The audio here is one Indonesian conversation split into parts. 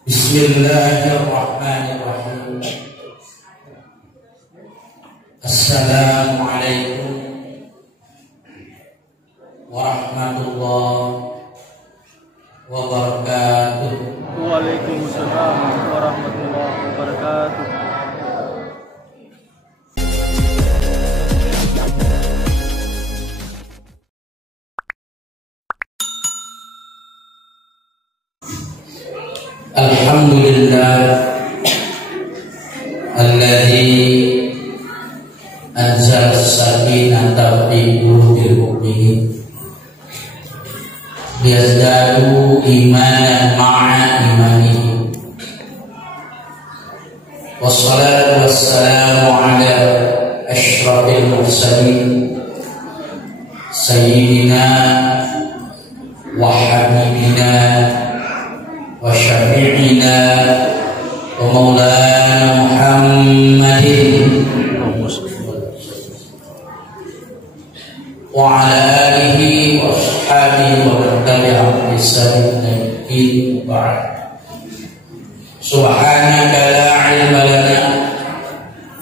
Bismillahirrahmanirrahim. Assalamualaikum warahmatullahi wabarakatuh. Waalaikumsalam warahmatullahi wabarakatuh. Alhamdulillah alladzi anzala as-sakinata fi qulubil mu'minin liyazdadu imanan ma'a imanihim. Wassalatu wassalamu ala asyrafil mursalin sayyidina wa habibina wa syafi'ina wa maulana Muhammadin wa ala alihi wa ashabihi wa man tabi'ahum bi ihsan ila yaumil ba'd. Subhanaka la 'ilma lana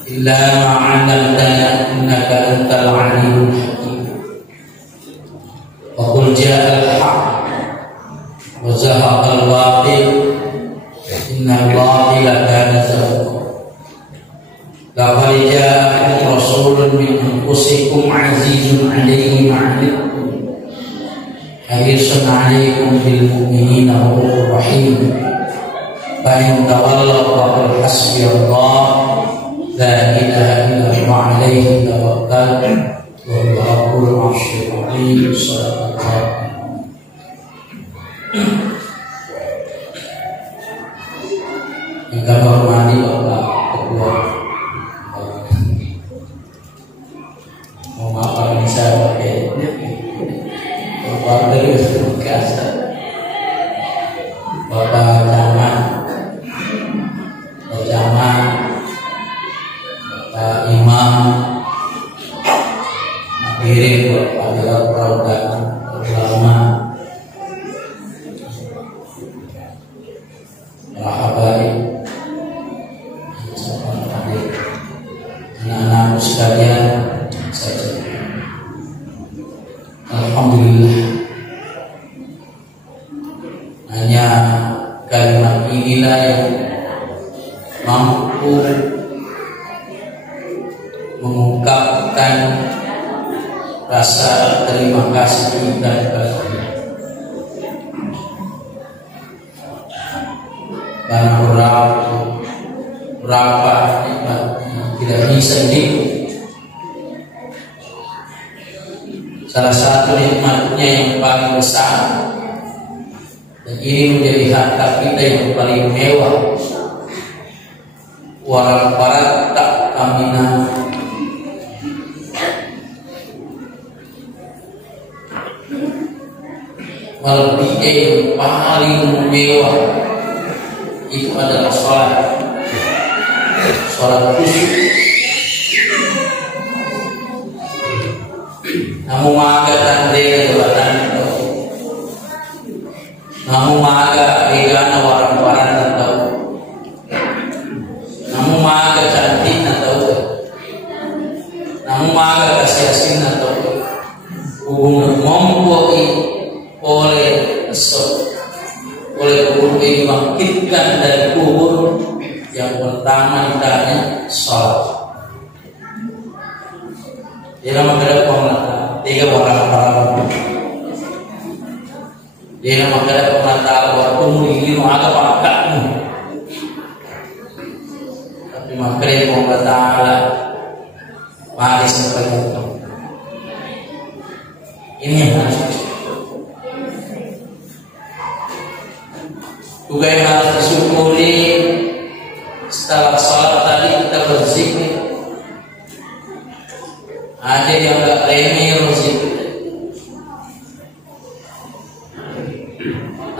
illa ma 'allamtana innaka antal 'alimul hakim. Wa qul ja'al haqq wa zahaqal batil innal batila kana zahuqa. Laqad ja'akum rasulun min anfusikum 'azizun 'alaihi ma 'anittum harisun 'alaikum bil mu'minina ra'ufur rahim. Fa in tawallaw faqul hasbiyallah la ilaha illallah 'alaihi tawakkaltu wa huwa rabbul 'arsyil 'azim. Shadaqallah. Yang kami hormati Bapak Ketua, mohon maaf kalau saya pakai Bapak dari tugas, Bapak Camat, Bapak Camat, Bapak Imam, hadirin Bapak Perwakilan ulama, anak-anakku sekalian, alhamdulillah, hanya kalimat inilah yang mampu mengungkapkan rasa terima kasih kita kepada Allah. Karena berapa nikmat tidak bisa dihitung. Salah satu nikmatnya yang paling besar, dan ini menjadi harta kita yang paling mewah, warak tak kaminan, melebihi yang paling mewah itu adalah sholat khusyuk. Namun maga tanda jabatan itu, namun maga regana warang-warang atau, namun maga cantik atau, namun maga kasih-kasih atau, hubungan membuai oleh esok, oleh kubur ini bangkitkan dari kubur. Yang pertama ditanya sholat. Dia nama kada penglata tiga orang. Dia nama kada penglata waktu mungkin ada pakakmu. Tapi makanya penglata Allah mari seperti itu. Ini yang harus juga yang harus disyukuri. Setelah sholat tadi kita berzikir. Ada yang gak remeh berzikir.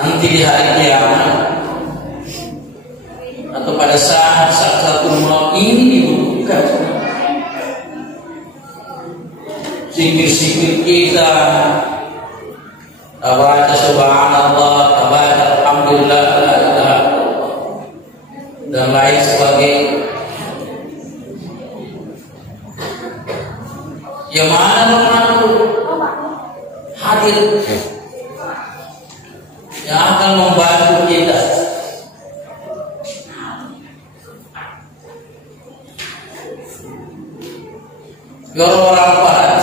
Nanti di hari kiamat atau pada saat satu malam ini dibutuhkan zikir-zikir kita. Tabaca subhanallah, tabaca alhamdulillah, la ilaha illallah. Jemaah Ramadan hadir yang akan membantu kita. Orang pada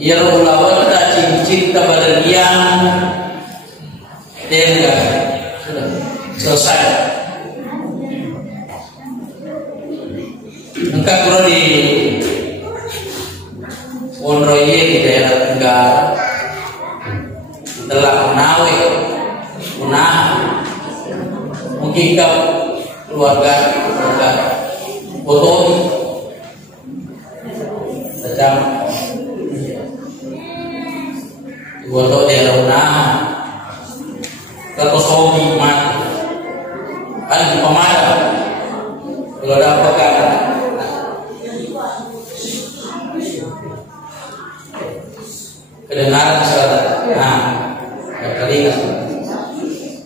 ya ulama kita cinta berlian dengan sudah selesai. Engkau kalau di Wonroye di daerah Tenggara telah punah mungkin kau keluarga foto sedang foto daerah punah kekosomi mati ada di pemadam kalau ada perkara kedengaran suara telinga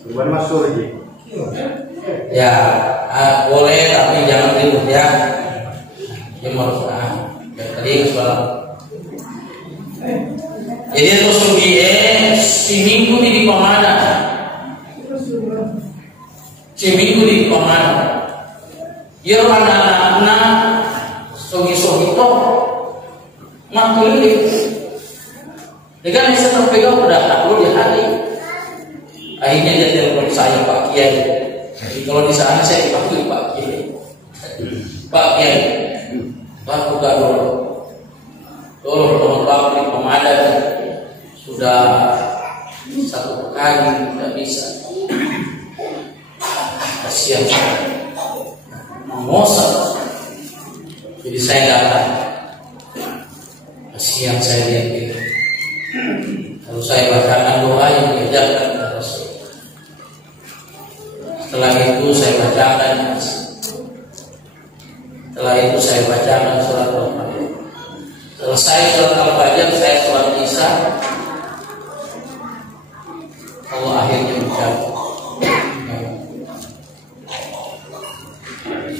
bukan masuk lagi ya boleh tapi jangan ribut ya harus telinga suara. Jadi terus seminggu di pemana ya anak-anak sogi-sogi itu makulit dengan bisa terpegang pada takut di hati. Akhirnya dia telepon saya, Pak Kiai. Jadi kalau di sana saya dipanggil Pak Kiai. Pak Kiai, Pak buka dulu. Tolong Pak di pemadam sudah 1 pekan tidak bisa. Kasihan saya, mengosak. Jadi saya datang. Kasihan saya lihat itu. Lalu saya bacakan doa yang diajarkan oleh Rasul. Setelah itu saya bacakan surat Al-Fajr. Selesai surat Al-Fajr, saya sholat Isya. Allah akhirnya menjawab.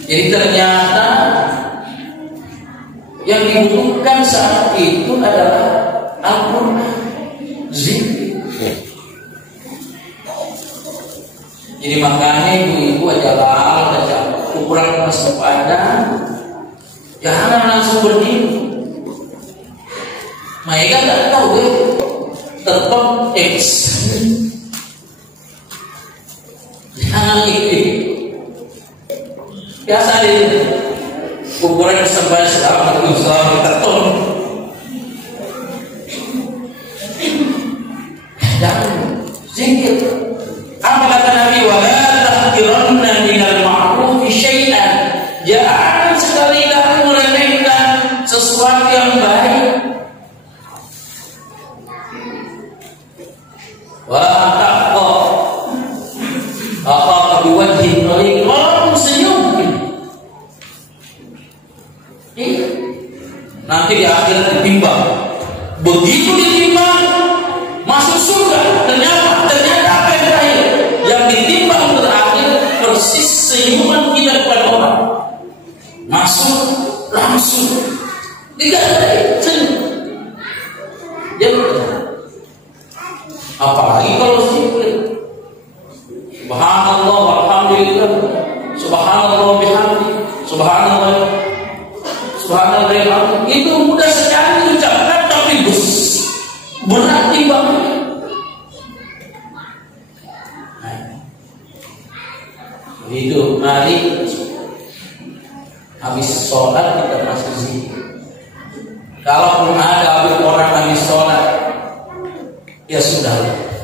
Jadi ternyata yang dibutuhkan saat itu adalah Al-Quran, zikir. Jadi makanya ibu-ibu adalah baca ukuran masih panjang, jangan langsung berdiri. Mereka tak tahu tetap X. Jangan ikut. Biasa di ukuran sampai selama terton. Zikir. Apa kata Nabi? Wala tahqiranna minal ma'rufi syai'an. Jangan sekali kamu meremehkan sesuatu yang baik. Wa taqwa. Apa biwajhin dhalik. Orang senyum. Nanti di akhirat ditimbang. Begitu ditimbang masuk surga, ternyata apa yang terakhir yang ditimbang terakhir persis senyuman kita kepada orang, masuk langsung tidak ada senyum. Jadi apalagi kalau zikir subhanallah walhamdulillah subhanallah bihamdi subhanallah itu mudah sekali diucapkan tapi berarti banget. Itu mari habis sholat kita masih zikir. Kalaupun ada orang habis sholat, ya sudah.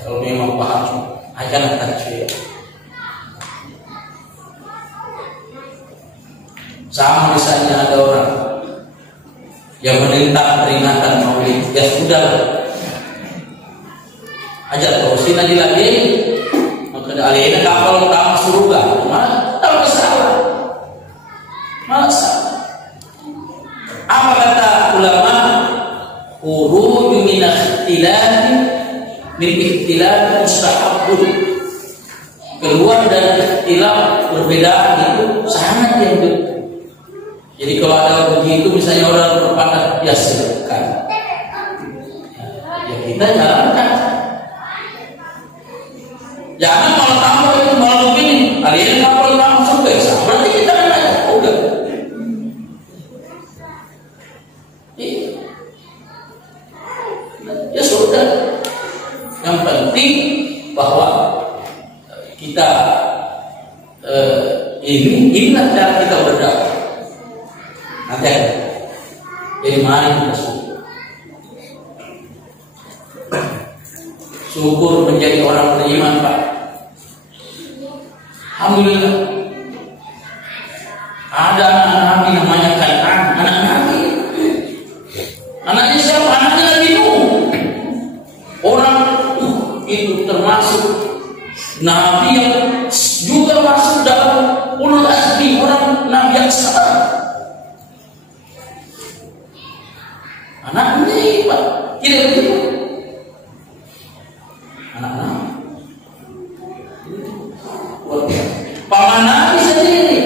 Kalau memang paham, akan tajwid. Sama misalnya ada orang yang menentang peringatan Maulid, ya sudah. Ajar kau sini lagi, maka ada alihnya kapal utama surga, tak masalah. Apa kata ulama? Khuruju min ikhtilaf min ikhtilaf mustahabun. Keluar dari ikhtilaf perbedaan itu sangat yang Jadi kalau ada begitu misalnya orang berpendapat ya silakan. Ya kita jalankan. Jangan kalau kamu itu malu begini, kalian kapal langsung ke sana. Berarti kita kan aja udah. Ya sudah. Yang penting bahwa kita inilah cara kita berdakwah. Nanti jadi mari kita syukur menjadi orang beriman, Pak. Alhamdulillah. Ada anak Nabi namanya Kan'an, anak Nabi. Anaknya siapa? Anaknya Nabi Nuh. Orang itu termasuk Nabi yang juga masuk dalam ulul azmi, orang Nabi yang sabar. Anaknya Pak, tidak begitu. Anak-anak. Paman Nabi sendiri,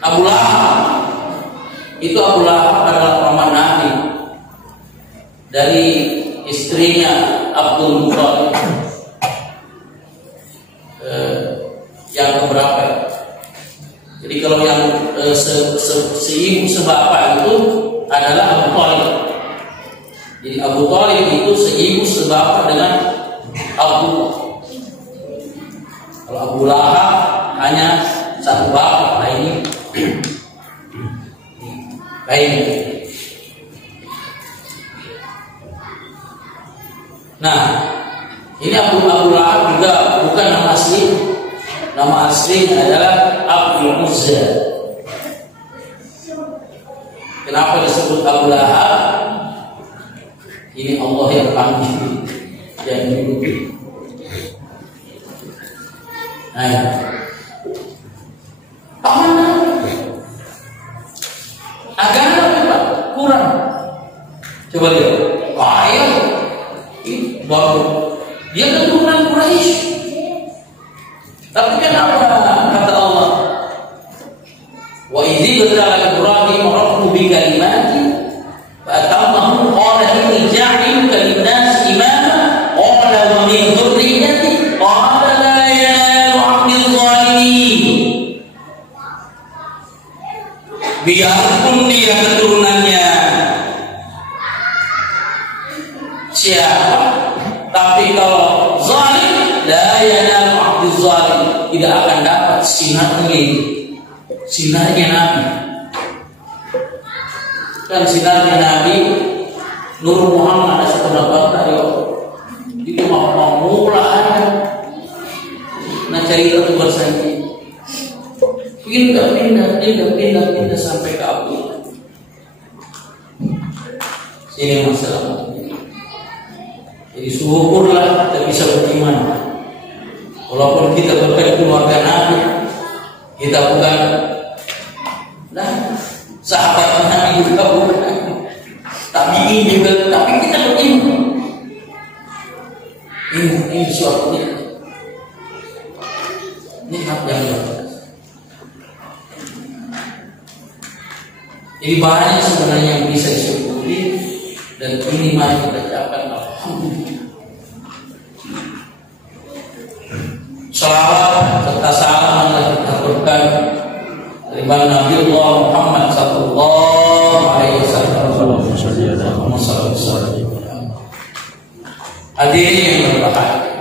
Abu Lahab. Itu Abu Lahab adalah paman Nabi dari istrinya Abdul Muttalib. Yang keberapa? Jadi kalau yang seibu sebapak itu adalah Abu Thalib. Jadi Abu Thalib itu seibu sebapak dengan Abu. Kalau Abu Lahab hanya satu bapak, lain. Nah, ini Abu Lahab juga bukan nama asli. Nama aslinya adalah Abdul Uzza. Kenapa disebut Abu Lahab? Ini Allah yang panggil, yang menyebut. Nah, mana? Agama apa? Kurang. Coba lihat. Kaya. Baru dia keturunan Quraisy. Tapi kenapa kata Allah? Wa idzi qala Ibrahim rabbuka bi kalimati fa atammahu qala inni ja'iluka lin-nasi imama qala wa min dhurriyyati qala la yanalu 'abdil zalimin. Biarpun dia keturunannya siapa, tapi kalau zalim la yanalu 'abdil zalim, tidak akan dapat sinarnya Nabi. Kan sinarnya Nabi Nur Muhammad ada sependapat itu mau mula aja. Nah cerita itu bersanji pindah sampai ke Abu. Ini masalah. Jadi syukurlah kita bisa beriman. Walaupun kita bukan keluarga Nabi, kita bukan sahabat Nabi juga bukan, tabi'in juga, tapi kita beriman. Ini suatu nikmat yang luar biasa. Jadi banyak sebenarnya yang bisa disyukuri, dan ini mari kita ucapkan alhamdulillah. Salawat serta salam yang kita aturkan dari Nabi Muhammad sallallahu alaihi wasallam. Hadirin yang berbahagia,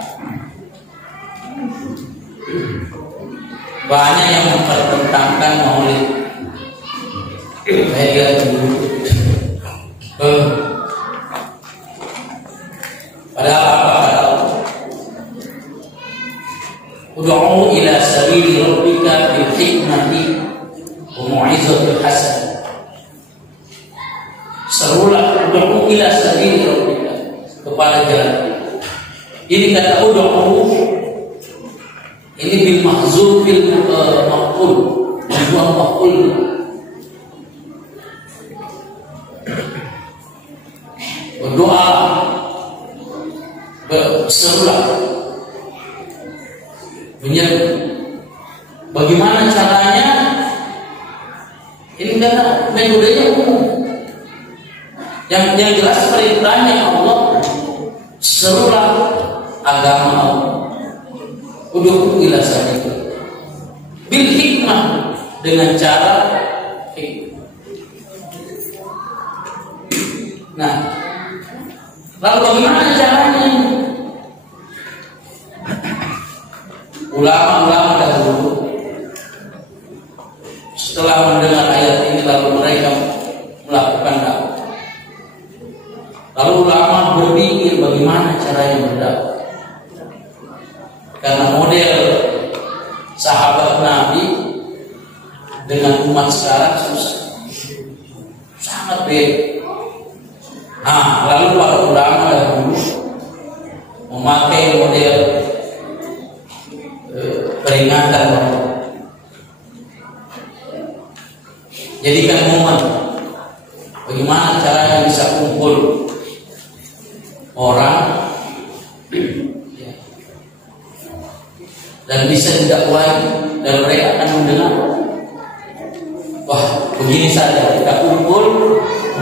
banyak yang mempertentangkan Maulid. Padahal apa kata Allah? Ud'u ila sabili rabbika bil hikmati wa mau'izatil hasanah. Serulah ud'u ila sabili rabbika, kepada jalan. Ini kata ud'u ini bil mahzuf bil maqul, bukan maqul. Berdoa, berserulah, menyeru. Bagaimana caranya? metodenya umum. Yang jelas perintahnya Allah, serulah agama Allah. Ud'u ila sabil bil hikmah, dengan cara hikmah. Nah, lalu bagaimana caranya? Ulama-ulama dahulu setelah mendengar ayat ini lalu mereka melakukan dakwah. Lalu ulama berpikir bagaimana caranya berdakwah. Karena model sahabat Nabi dengan umat sekarang susah, sangat beda. Nah, lalu para ulama dahulu memakai model peringatan, jadikan momen bagaimana caranya bisa kumpul orang dan bisa didakwai dan mereka akan mendengar. Wah, begini saja kita kumpul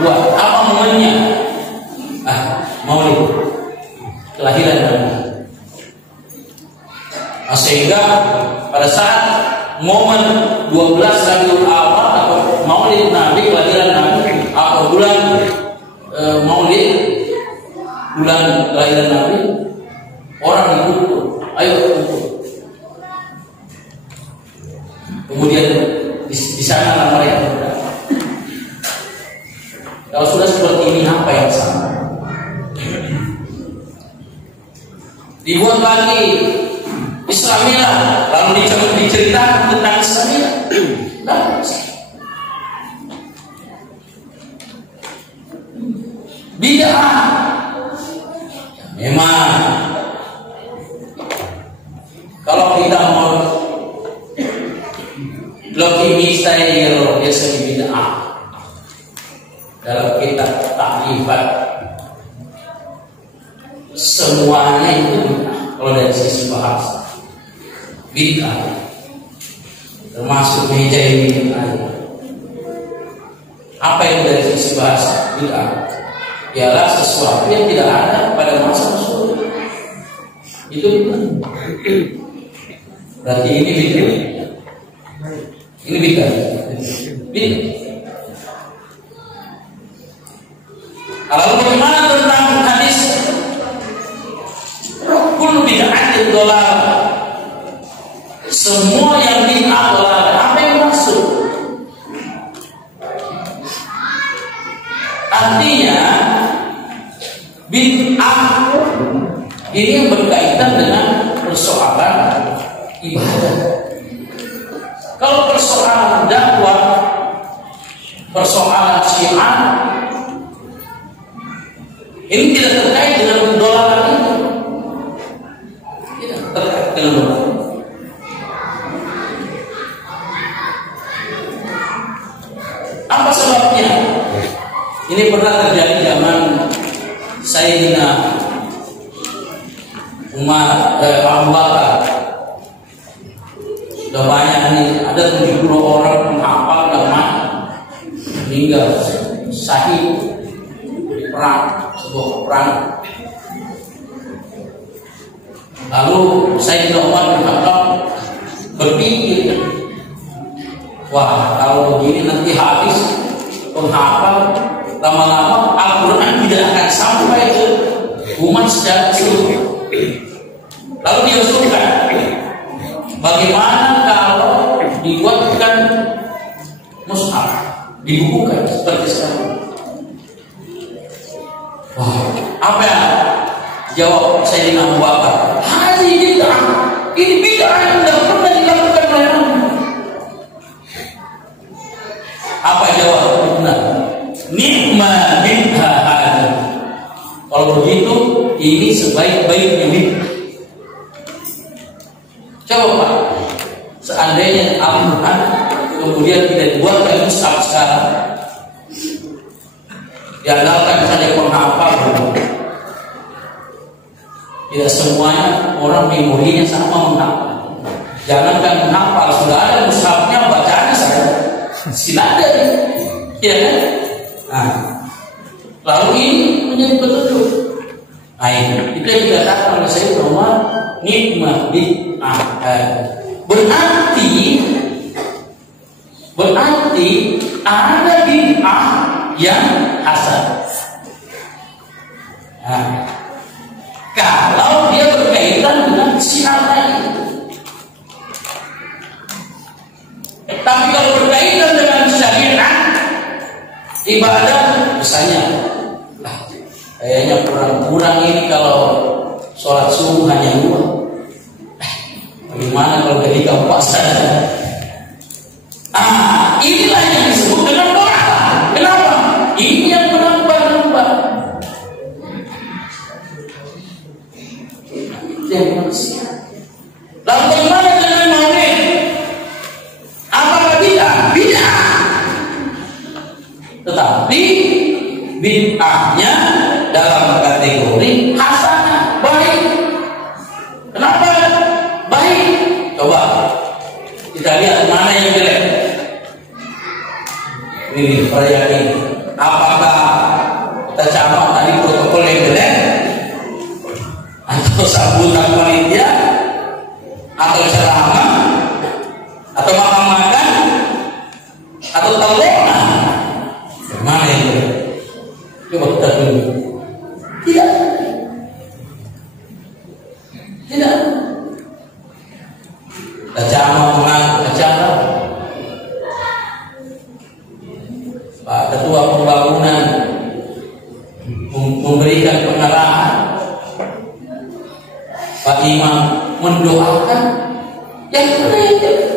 buat apa momennya? Maulid kelahiran Nabi. Sehingga pada saat momen 12 Rabiul Awal atau Maulid Nabi, kelahiran Nabi, atau bulan Maulid, bulan kelahiran Nabi, orang dikumpul, ayo kumpul. Kemudian di sana mereka berdakwah. Kalau sudah seperti ini, apa yang sama? Dibuat lagi Islamiyah, lalu diceritakan tentang Islamiyah. Bid'ah. Memang kalau kita mau Loki style biasa bid'ah dalam kitab takrifat, semuanya itu bid'ah. Kalau dari sisi bahasa bid'ah, termasuk meja ini bid'ah. Apa yang dari sisi bahasa bid'ah? Ialah sesuatu yang tidak ada pada masa Rasul. Itu bid'ah. Berarti ini bid'ah. Ini bid'ah. Bid'ah. Lalu bagaimana tentang hadis kullu bid'atin dhalalah? Semua yang bid'ah dhalalah. Apa yang maksud? Artinya bid'ah ini yang berkaitan dengan persoalan ibadah. Kalau persoalan dakwah, persoalan syiar, ini tidak terkait dengan dhalalah itu. Tidak terkait dengan dhalalah. Apa sebabnya? Ini pernah terjadi zaman Sayyidina Abu Bakar. Sudah banyak nih, ada 70 orang penghafal nama meninggal syahid di perang, sebuah perang. Lalu Sayyidina Umar bin Khattab berpikir, wah kalau begini nanti habis penghafal, lama-lama Al-Quran tidak akan sampai ke umat secara keseluruhan. Lalu dia usulkan, bagaimana kalau dibuatkan mushaf, dibukukan seperti sekarang? Wah, apa yang jawab Sayyidina Abu Bakar? Haji bid'ah, ini bid'ah yang tidak pernah dilakukan oleh Nabi. Apa jawab? Benar. Nikmah bid'ah. Kalau begitu, ini sebaik-baiknya bid'ah. Coba Pak, seandainya Al-Quran kemudian tidak dibuatkan mushaf sekarang, diandalkan saja penghafal, tidak semuanya orang memorinya sama menghafal. Jangankan menghafal, sudah ada mushafnya, bacaan saja silada. Ya kan? Nah, lalu ini menjadi petunjuk. Nah, itu yang dikatakan oleh Sayyidina Umar, nikmat bid'ah. Berarti ada bid'ah yang hasan. Nah, kalau dia berkaitan dengan syiar tadi. Tapi kalau berkaitan dengan syariat ibadah, misalnya, kayaknya kurang ini kalau sholat subuh hanya 2. Bagaimana kalau ketika puasa? Inilah yang disebut dengan doa. Kenapa? Ini yang menambah-nambah. Yang manusia. Lalu bagaimana dengan maulid? Apakah bid'ah? Bid'ah. Tetapi bid'ahnya dalam kategori hasanah, baik. Kenapa baik? Coba kita lihat mana yang jelek. Ini perayaan ini. Apakah kita camat tadi protokol yang jelek, atau sambutan panitia, atau ceramah, atau makan-makan, atau talona? Mana yang jelek? Coba kita tunggu. Tidak. Ceramah mengaku acara. Pak Ketua Pembangunan memberikan pengarahan, Pak Imam mendoakan, yang mana yang jelek?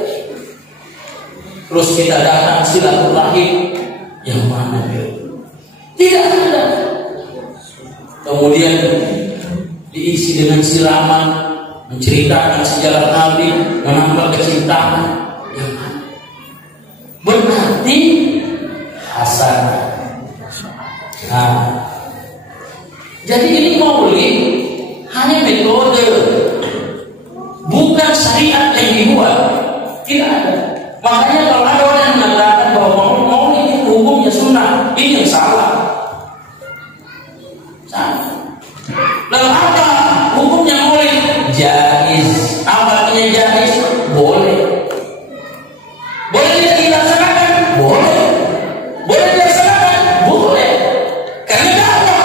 Terus kita datang silaturahim, yang mana jelek? Tidak ada. Kemudian diisi dengan siraman, menceritakan sejarah Nabi, menambah kecintaan, yang mana? Berarti hasan. Nah, jadi ini maulid hanya metode, bukan syariat yang dibuat. Tidak ada. Makanya kalau ada orang yang mengatakan bahwa maulid itu hukumnya sunnah, ini yang salah. Lalu apa hukumnya maulid? Jaiz. Apa artinya jaiz? Boleh. Boleh tidak dilaksanakan? Boleh. Boleh dilaksanakan? Boleh. Karena apa?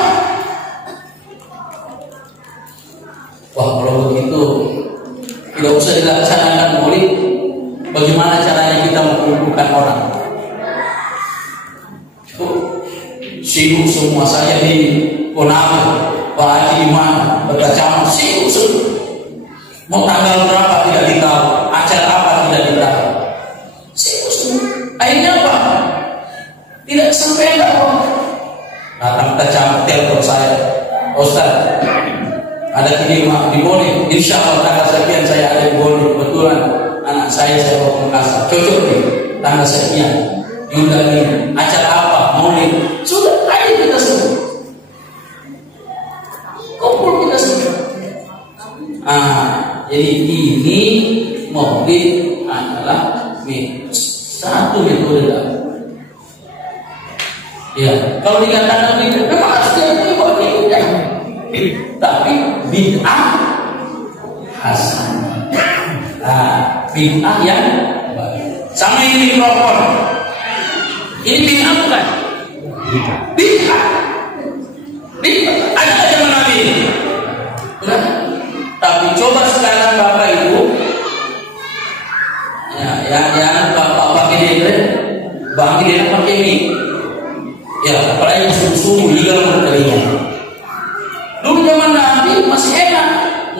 Wah, kalau begitu tidak usah dilaksanakan maulid. Bagaimana caranya kita mengumpulkan orang? Sibuk semua saya di Konawe, Pak Haji Iman, berkacamata sibuk semua. Mau tanggal berapa tidak ditahu, acara apa tidak ditahu. Sibuk semua. Akhirnya apa? Tidak sampai dakwah. Datang kacamata telepon saya, Ustaz, ada kiriman di Bone. Insya Allah tanggal sekian saya ada di Bone. Kebetulan anak saya bawa ke Makassar. Cocok nih, tanggal sekian. Diundangin acara apa? Maulid. Sudah, ayo kita semua. Kumpul kita semua. Jadi ini maulid adalah satu metode dakwah. Ya, kalau dikatakan bid'ah, memang harus diakui bahwa bid'ah. Tapi bid'ah hasanah. Bid'ah yang baik. Sama ini mikrofon. Ini bid'ah bukan? Bid'ah. Ada zaman Nabi ini. Bukan? Tapi coba sekarang Bapak Ibu, ya, Bapak pakai dia pakai mic. Ya, apalagi subuh juga bertelinga. Dulu zaman Nabi masih enak,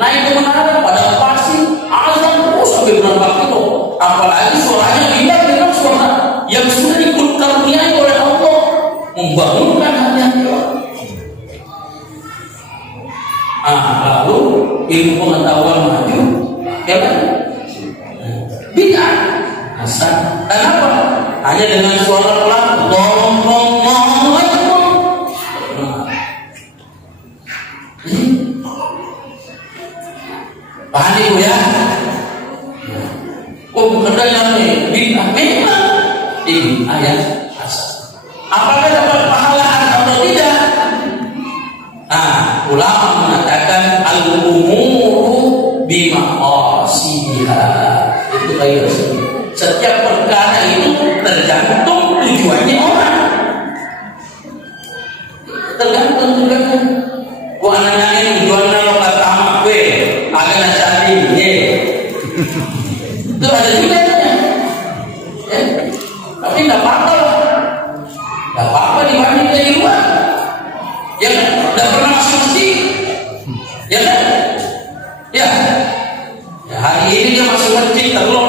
naik ke menara pada pasir, azan terus sampai berapa kilo. Apalagi suaranya tidak dengan suara yang sudah dikaruniai oleh Allah, membangunkan hati-hati orang. Lalu ilmu pengetahuan maju, ya kan? Bid'ah hasan. Kenapa? Hanya dengan suara pelan, paham ibu ya? Oh, bukan yang bid'ah memang ini ayat hasan. Ulama mengatakan al-umuru bimaqasidiha. Itu kayak setiap perkara itu tergantung tujuannya orang. Tergantung tujuannya. Gua anak-anak tujuannya lo kata amak gue, agak cari ye. Itu ada juga ya. Tapi nggak apa-apa lah. Nggak apa-apa dibanding dari luar. Ya kan? Nggak pernah masuk masjid. Ya kan? Ya. Ya hari ini dia masuk masjid, terlalu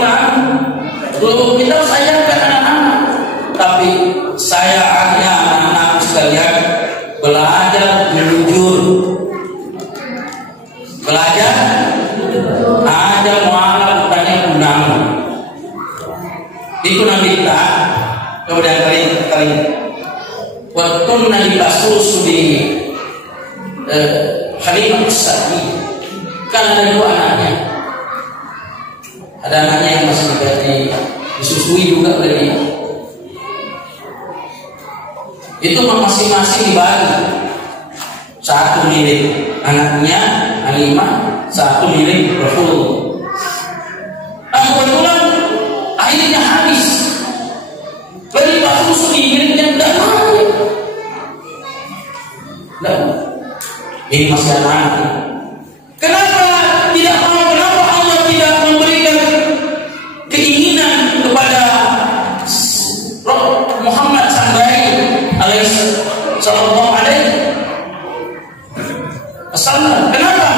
Dulu kita sayangkan anak-anak, tapi saya hanya anak-anak sekalian belajar jujur, belajar ada muamalah bukannya undang. Itu Nabi kita kemudian kali waktu Nabi Basus di Halimah Sa'di kan ada dua anaknya. Ada anaknya yang masih disusui juga oleh dia. Itu masing-masing dibagi. Satu milik anaknya Halimah, satu milik Rasulullah. Kebetulan airnya habis. Bagi Pak Rusli miliknya tidak mau. Ini masih anak. Kenapa tidak mau? Kenapa Allah tidak memberikan keinginan kepada Muhammad sallallahu alaihi wasallam? Kenapa?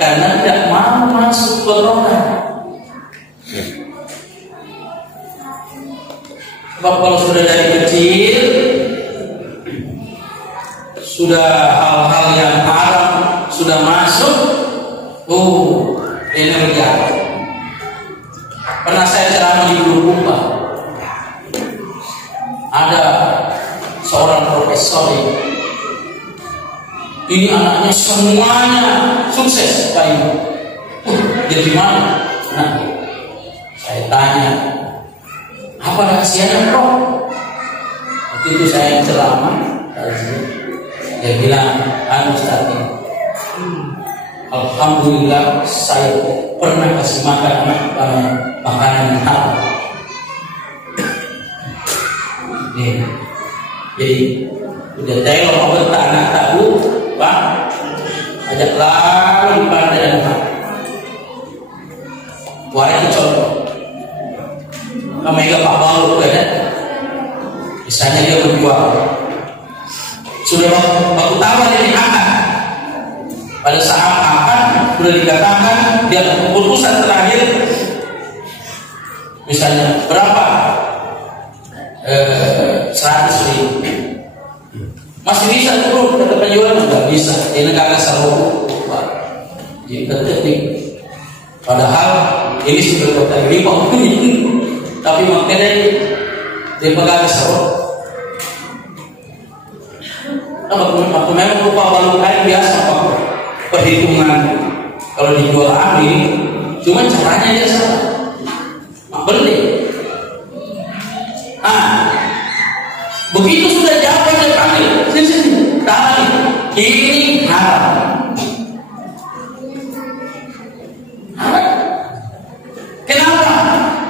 Karena tidak mau masuk ke neraka. Sebab kalau sudah dari kecil sudah hal-hal yang haram sudah masuk, ini berjalan. Pernah saya ceramah di Bulukumba, ada seorang profesor ini anaknya semuanya sukses Pak Ibu. Jadi mana? Nah, saya tanya, apa rahasianya Prof? Waktu itu saya ceramah, dia bilang, Ustaz, alhamdulillah saya pernah kasih makan anak makanan yang halal. Jadi udah tengok obat anak tahu, Pak, ajak lalu di pantai dan Pak. Wah itu contoh. Mega Pak Balu kan? Misalnya dia berjual, sudah baku tawar dari akad. Pada saat akad sudah dikatakan dia keputusan terakhir, misalnya berapa? 100.000. Masih bisa turun kata penjual? Tidak bisa. Ini kagak seru. Jadi terketik. Padahal ini sudah terjadi tapi makanya dia kagak seru. Aku memang lupa balu kain biasa Pak. Perhitungan kalau dijual ambil, cuma caranya dia salah. Beli. Begitu sudah jawab dia panggil, sini, tadi ini haram. Kenapa?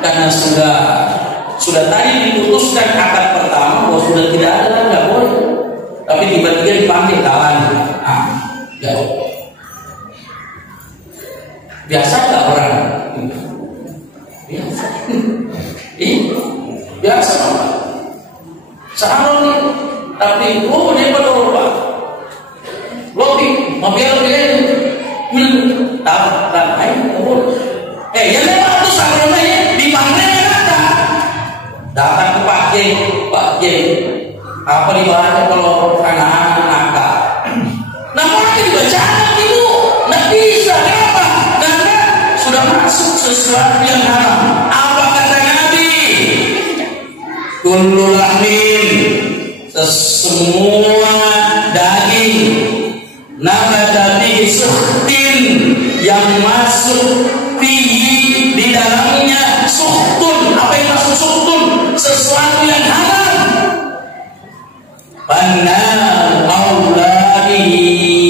Karena sudah tadi diputuskan akad pertama bahwa sudah tidak ada, nggak boleh. Tapi tiba-tiba dipanggil kawan, jauh. Biasa nggak orang? Biasa. Biasa Pak. Sama nih, tapi dia betul Pak. Logi, mobil tahu dan lain boleh. Yang memang itu sarannya dipanggil datang ke Pak J. Apa dibaca kalau anak-anak nakal? Namanya dibacakan Ibu, nggak bisa. Kenapa? Karena sudah masuk sesuatu yang haram. Apa kata Nabi? Kullu lahmin, semua daging nabata bihi suhtin, yang masuk di dalamnya suhtun. Apa yang masuk suhtun? Sesuatu yang haram. Benar auladihi,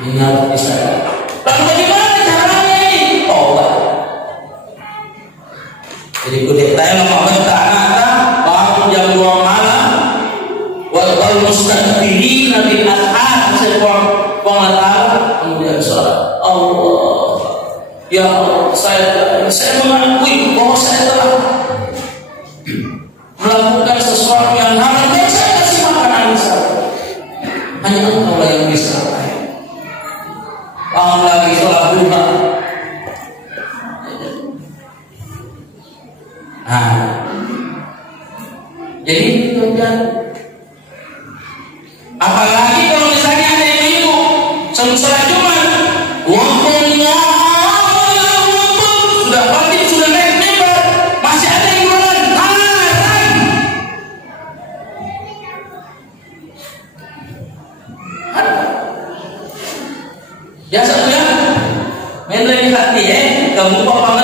Ini harus bisa. Lalu bagaimana caranya ini? Taubat. Jadi kudeta yang membentak bangun jam 2 malam, wal mustaqbilin bil ashar sebuah pengatar kemudian sholat. Allah, ya Allah, saya mengakui bahwa saya telah melakukan sesuatu yang haram dan saya kasih makan anak saya. Hanya Engkau yang bisa. Bangun lagi sholat duha. Jadi apalagi kalau misalnya ada ibu sholat Jumat, sudah pagi sudah naik mimbar, masih ada yang jualan tangan. Ya saya main lagi hati kamu bapak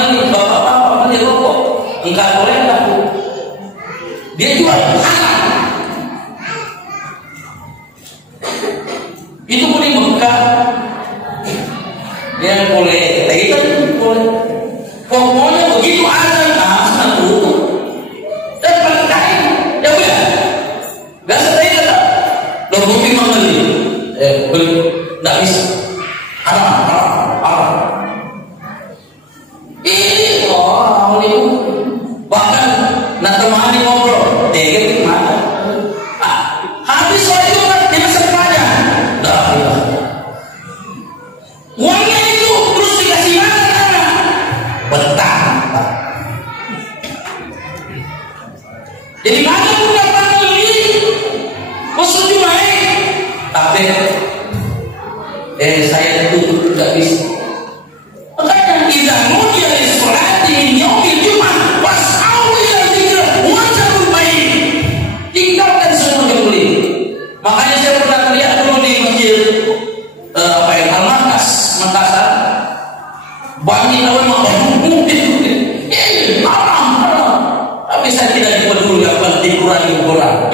dia rokok, enggak boleh laku. Dia jual halal. Itu boleh Mekah. Dia boleh, itu boleh. Pokoknya begitu ada sana tutup. Dan berkain, ya udah. Biasa tadi kata, lo bukti membeli, beli, nggak bisa. Haram. Ini bahkan nak temani ngobrol, tegak mana? Habis soal itu kan dia sengaja, dah. Uangnya itu terus dikasih mana? Betah. Jadi mana pun dapat beli, maksud cuma tapi saya tutup tidak bisa. Makanya tidak mau dia sholat di yaumil Jumat was'au ila dzikr wa zarul bai'ah. Tinggalkan semua yang beli. Makanya saya pernah lihat dulu di masjid Al-Markas Makassar. Banyak orang haram. Tapi saya tidak peduli apa dikurangi kurang.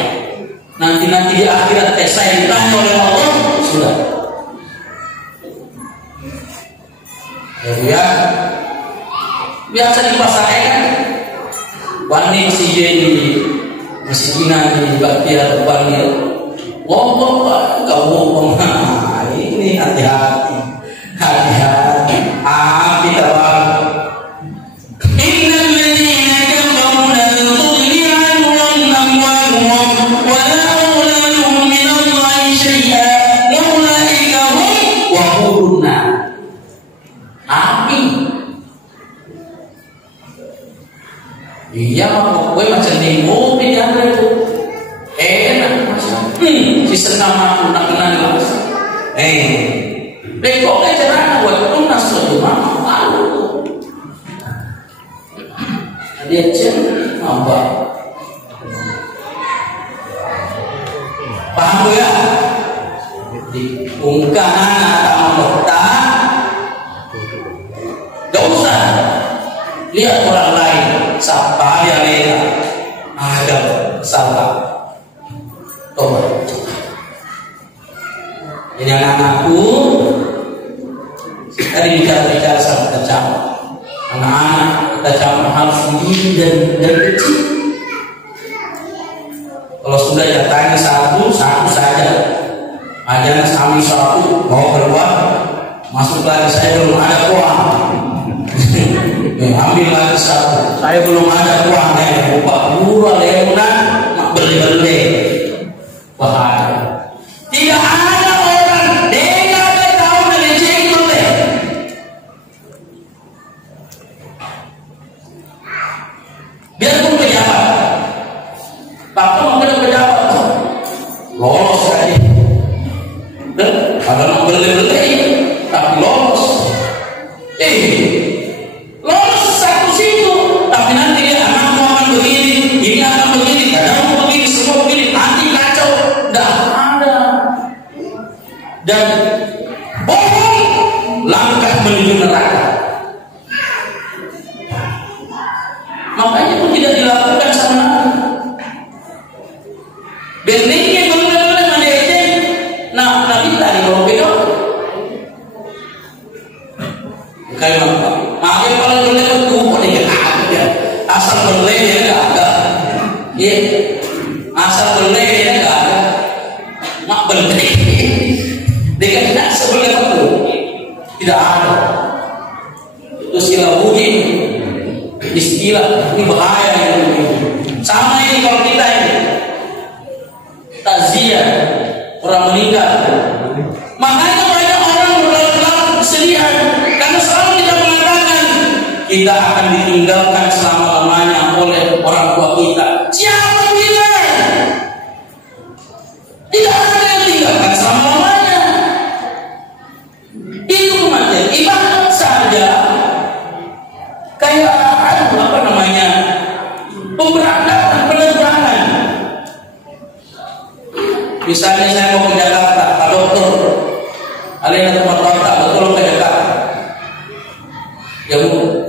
Nanti di akhirat saya ditanya oleh Allah sudah. Ya, biasa di pasar kan, wani masih jadi masih kina di bagian banil. Kamu ini hati-hati, api terbang. Iya, gue macam di mobil ada itu enak macam si senang aku nak kenal mas bekoknya caranya buat lunas tuh mama malu dia cek apa paham ya di ungkapan atau dokter gak usah lihat orang lain siapa dia leka ada salah tobat. Jadi anak-anakku tadi bicara sama kita anak-anak kita campur harus begini dan kecil. Kalau sudah datangnya satu saja aja kami satu mau keluar masuk lagi saya belum ada uang. Ambil lagi satu. Saya belum ada uang buka murah lemunan nak beli. Bahaya. Tidak ada orang dia ada tahu dari itu deh. Biarpun pejabat, waktu mengenai pejabat lolos saja. Dan ada nak beli tapi lolos. Lolos satu situ, tapi nanti dia anak akan begini, ini akan begini, kadang begini, semua begini, nanti kacau, tidak ada. Dan bohong, langkah menuju neraka. Makanya pun tidak dilakukan sama Nabi. Beningnya benar-benar ada. Nah, Nabi tadi kalau beda, sebelah itu tidak ada. Itu istilah bugil, istilah ini bahaya ini. Sama ini kalau kita ini takziah orang meninggal, makanya banyak orang berlalu kesedihan karena selalu kita mengatakan kita akan ditinggalkan selama-lamanya oleh orang tua kita. Siapa bilang? Tidak ada yang tinggalkan selama-lamanya. Itu kematian. Ibarat saja kayak apa namanya, pemberangkatan, penerbangan. Misalnya saya mau ke Jakarta, Pak Dokter, kalian tempat otak betul ke Jakarta. Ya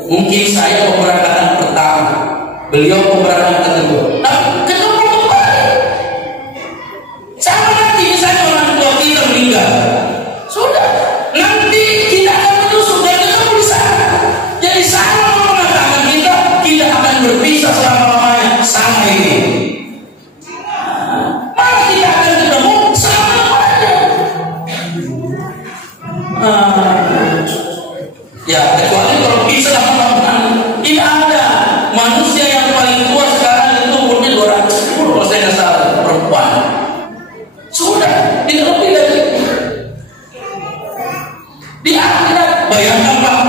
mungkin saya pemberangkatan pertama, beliau pemberangkatan kedua. Nah, ketemu kembali. Sama nanti misalnya orang tua kita meninggal, sudah nanti kita akan menusuk dan ketemu di sana. Jadi sama mengatakan kita akan berpisah selama-lamanya. Sama ini. Maka kita akan ketemu selama-lamanya. Ya kecuali kalau bisa ini ada manusia yang paling tua sekarang itu umurnya 210 kalau saya nggak salah, perempuan. Sudah tidak lebih lagi. Di akhirat bayangkan Pak,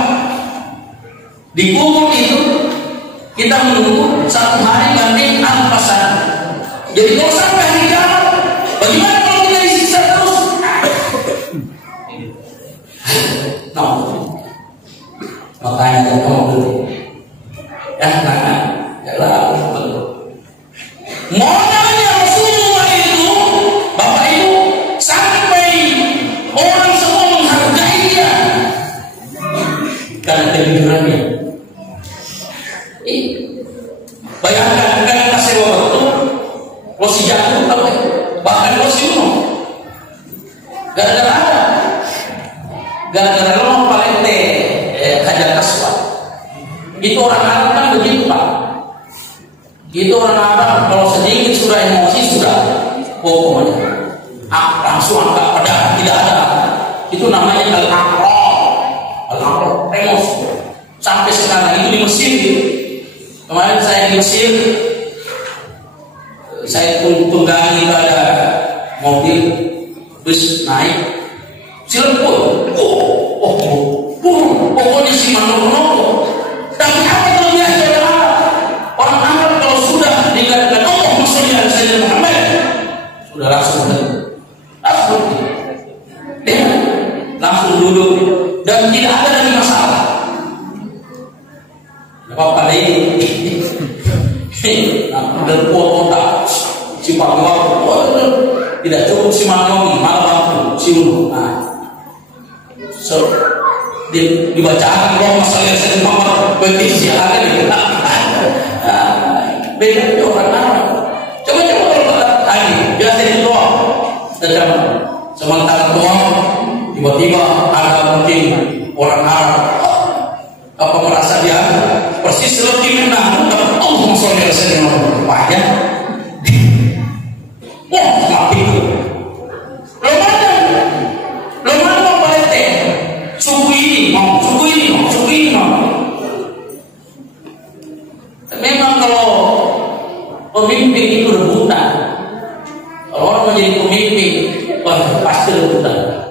di kubur itu kita menunggu satu hari ganti al-pasar. Jadi kalau sampai hari kiamat, bagaimana kalau kita disiksa terus? No. Makanya kita mau dulu. Modalnya Rasulullah itu, Bapak Ibu, sampai orang semua menghargai dia karena kejujurannya. Bayangkan dengan kasih waktu, lo si jatuh apa? Bahkan lo si bunuh. Gara-gara apa? Gara-gara lo paling Hajar Aswad. Itu orang Arab kan begitu Pak. Itu orang Arab kalau sedikit sudah emosi sudah pokoknya langsung angkat pedang, tidak ada. Itu namanya al-aqra, emosi. Sampai sekarang itu di Mesir. Kemarin saya di Mesir, saya tunggangi pada mobil bus naik, Cirebon. Pokoknya si Manono. Tapi apa yang dia orang Arab kalau sudah dikatakan Allah Rasulullah Sayyidina Muhammad sudah langsung duduk dan tidak ada lagi masalah. Bapak ini dan kuota si Pak tidak cukup si Manono malah si Uno. Dibacakan bahwa masalah saya Muhammad petisi ada di beda orang Arab. Coba kalau tadi biasa itu doa, sedang sementara doa tiba-tiba ada mungkin orang Arab apa merasa dia persis lebih menang Allah Subhanahu wa taala ya mati itu Ramadan Palete suku ini mau. Memang kalau pemimpin itu rebutan, kalau orang menjadi pemimpin pasti rebutan.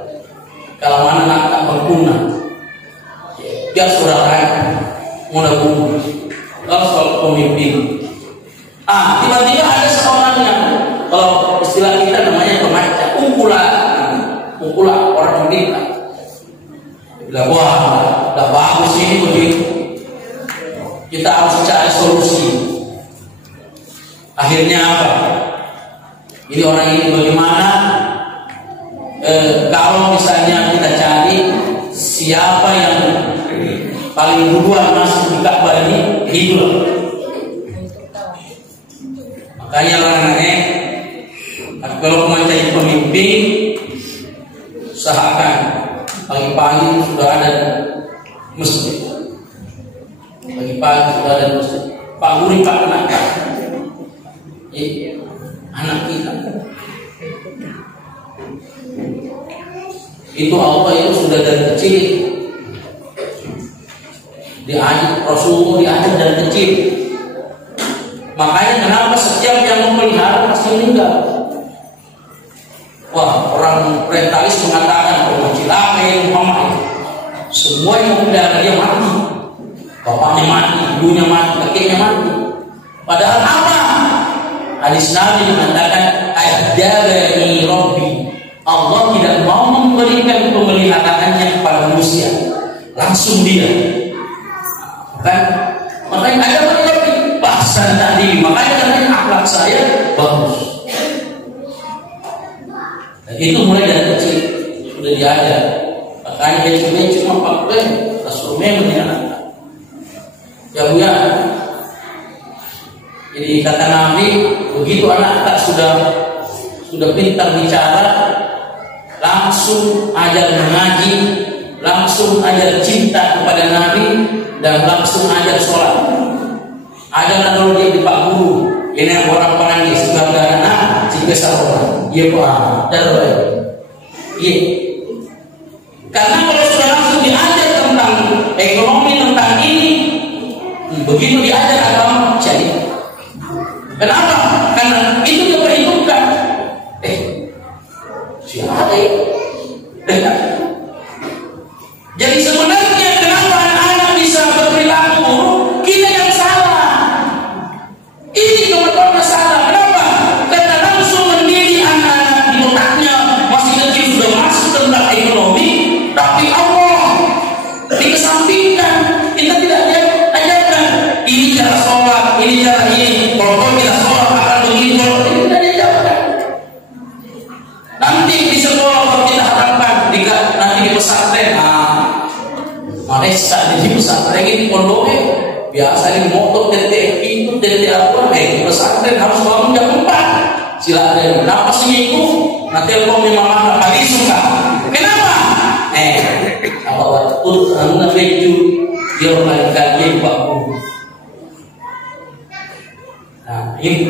Kalau mana tak berguna, biar saudaranya mudah guna. Kalau soal pemimpin, tiba-tiba ada seorang yang kalau istilah kita namanya pemacah, ungkulah orang kita. Bilang wah, udah bagus ini begitu. Kita harus cari solusi. Akhirnya apa? Ini orang ini bagaimana? Kalau misalnya kita cari siapa yang paling duluan masuk di Ka'bah ini, itulah. Makanya orang-orang kalau menjadi pemimpin, usahakan pagi-pagi sudah ada masjid. Pagi-pagi sudah ada masjid. Pak Guri, Pak Kenaka, anak kita. Itu Allah itu sudah dari kecil diajak, Rasulullah diajak dari kecil. Makanya kenapa setiap yang memelihara pasti meninggal. Wah, orang orientalis mengatakan bahwa Cilame Muhammad semua yang memelihara dia mati. Bapaknya mati, ibunya mati, kakeknya mati. Padahal apa? Hadis Nabi mengatakan ajabani Rabbi. Allah tidak mau memberikan pemeliharaannya kepada manusia, langsung dia. Makanya ada lebih bahasan tadi, makanya katanya akhlak saya bagus. Dan itu mulai dari kecil sudah diajar. Makanya dia cuma pakai Rasulullah menyenangkan. Ya Bu ya. Jadi kata Nabi, begitu anak tak sudah pintar bicara, langsung ajar mengaji, langsung ajar cinta kepada Nabi, dan langsung ajar sholat. Ajar dulu dia di Pak Guru, ini yang orang panggil sebagai anak, jika sahabat, iya Pak, darah, iya. Karena kalau sudah langsung diajar tentang ekonomi, tentang ini, begitu diajar agama jadi. Kenapa? Karena itu dia perhitungkan. Siapa ini? Jadi sebenarnya kenapa anak-anak bisa berperilaku kita yang salah? Ini kebetulan salah. Kenapa? Karena langsung mendidik anak-anak di otaknya masih kecil sudah masuk tentang ekonomi, tapi Allah dikesampingkan. Kita tidak diajarkan. Ini cara sholat, ini cara ini. Kalau kita sholat akan begitu, ini tidak diajarkan. Nanti di sekolah kalau kita harapkan nanti di pesantren, Malaysia di pesantren ini pondoknya biasa ini motor TTP itu TTP apa? Pesantren harus bangun jam 4. Silakan. Kenapa seminggu? Nanti telepon mama pagi suka. Kenapa? Apa waktu anu baju dia balik lagi Pak Bu. Nah, ini